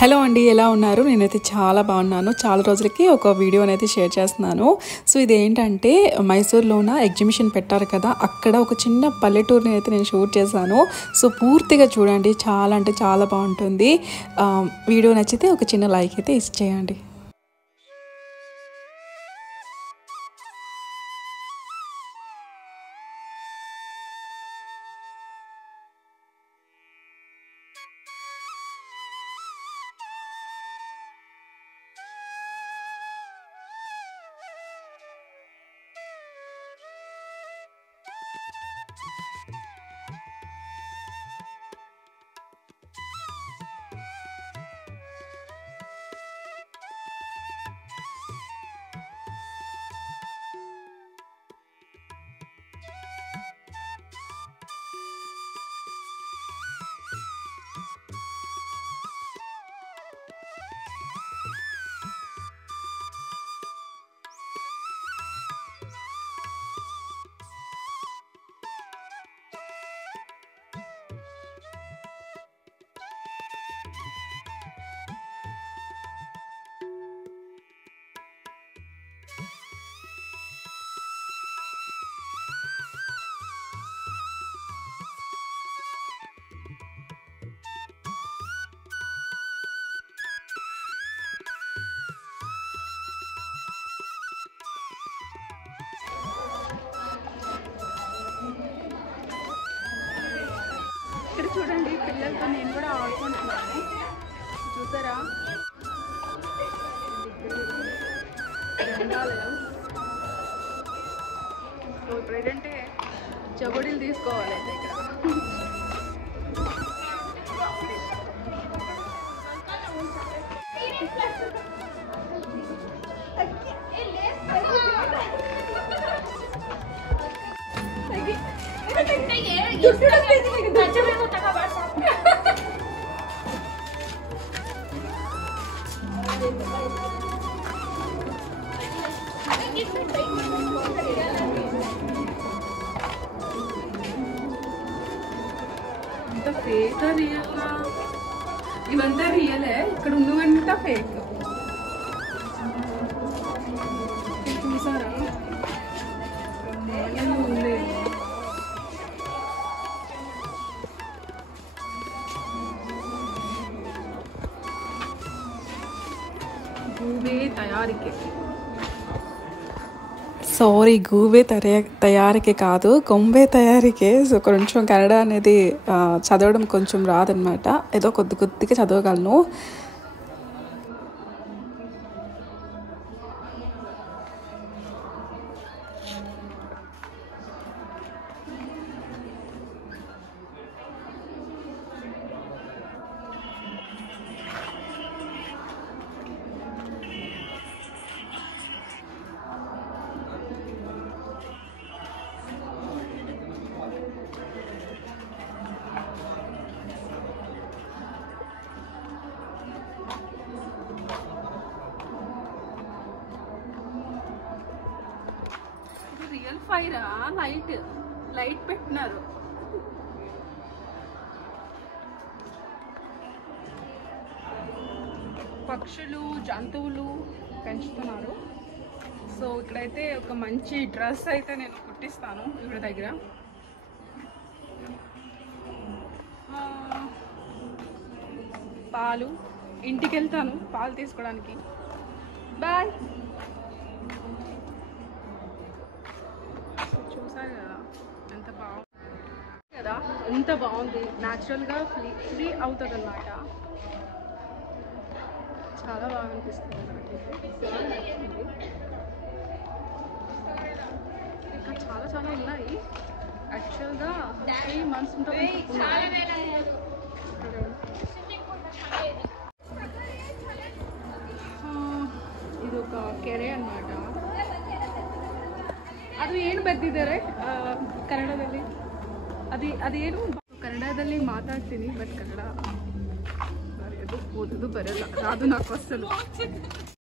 Hello అండి, ఎలా ఉన్నారు? నేనైతే చాలా బాగున్నాను. చాలా రోజులకి ఒక వీడియోని అయితే షేర్ చేస్తున్నాను. సో ఇదేంటంటే మైసూర్లోన ఎగ్జిబిషన్ పెట్టారు కదా, అక్కడ ఒక చిన్న పల్లెటూరుని అయితే నేను షూట్ చేశాను. సో పూర్తిగా చూడండి, చాలా అంటే చాలా బాగుంటుంది. వీడియో నచ్చితే ఒక చిన్న లైక్ అయితే ఇచ్చేయండి. ఇక్కడ చూడండి, పిల్లలతో నేను కూడా ఆడుకుంటున్నాను. చూసారా, గ్రంథాలయం. సో ఇప్పుడేంటంటే చెబుడీలు తీసుకోవాలి అయితే ఇక్కడ. అంత ఫేక్ రియల్, ఇవంతా రియలే, ఇక్కడ ఉన్నవంతా ఫేక్. చూసారా, ఉంది. సారీ, గూవే తయారీకే కాదు, కొంబే తయారీకే. సో కొంచెం కన్నడ అనేది చదవడం కొంచెం రాదనమాట, ఏదో కొద్దిగా చదవగలను. రియల్ ఫైరా, లైట్ పెట్టినారు. పక్షులు, జంతువులు పెంచుతున్నారు. సో ఇక్కడైతే ఒక మంచి డ్రెస్ అయితే నేను కుట్టిస్తాను ఇవిడ దగ్గర. పాలు, ఇంటికి వెళ్తాను పాలు తీసుకోవడానికి. బాయ్. చూసారు కదా ఎంత బాగుంది కదా, ఎంత బాగుంది. న్యాచురల్గా ఫ్రీ అవుతుంది అన్నమాట. చాలా బాగా అనిపిస్తుంది నాకైతే. ఇంకా చాలా ఉన్నాయి. యాక్చువల్గా 3 months ఉంటుంది. ఇది ఒక ಕೆರೆ అన్నమాట. ಅದು ಏನು ಬರ್ದಿದ್ದಾರೆ ಕನ್ನಡದಲ್ಲಿ? ಅದೇನು ಕನ್ನಡದಲ್ಲಿ ಮಾತಾಡ್ತೀನಿ, ಬಟ್ ಕನ್ನಡ ಓದೋದು ಬರಲ್ಲ, ಅದು ನಾಲ್ಕು ಅಸಲು.